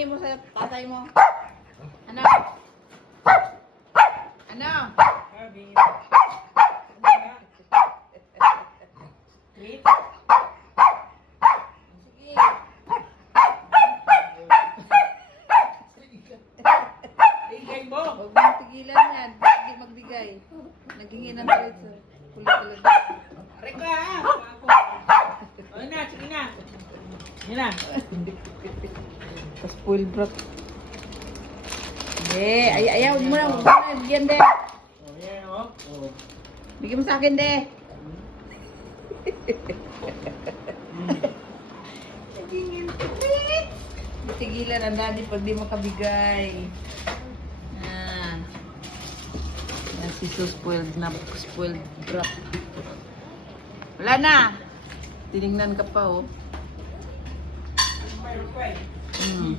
Hingi mo sa tatay mo. Ano? Ano? Treat? Sige. Tigay mo! Huwag mong tigilan yan. Hindi magbigay. Naghingi ng diretso. Kulit-kulit. Reka ah! O na, sige na. Sige na. Spoiled brat. Hindi. Ayaw mo na. Huwag mo na. Bigyan de. O yan o. O. Bigyan mo sa akin de. Nagingin kulit. Tigilan ang daddy pag di makabigay. Ah. Yan si so spoiled na. Spoiled brat. Wala na. Tinignan ka pa oh. Mayroon pa eh. Hmm.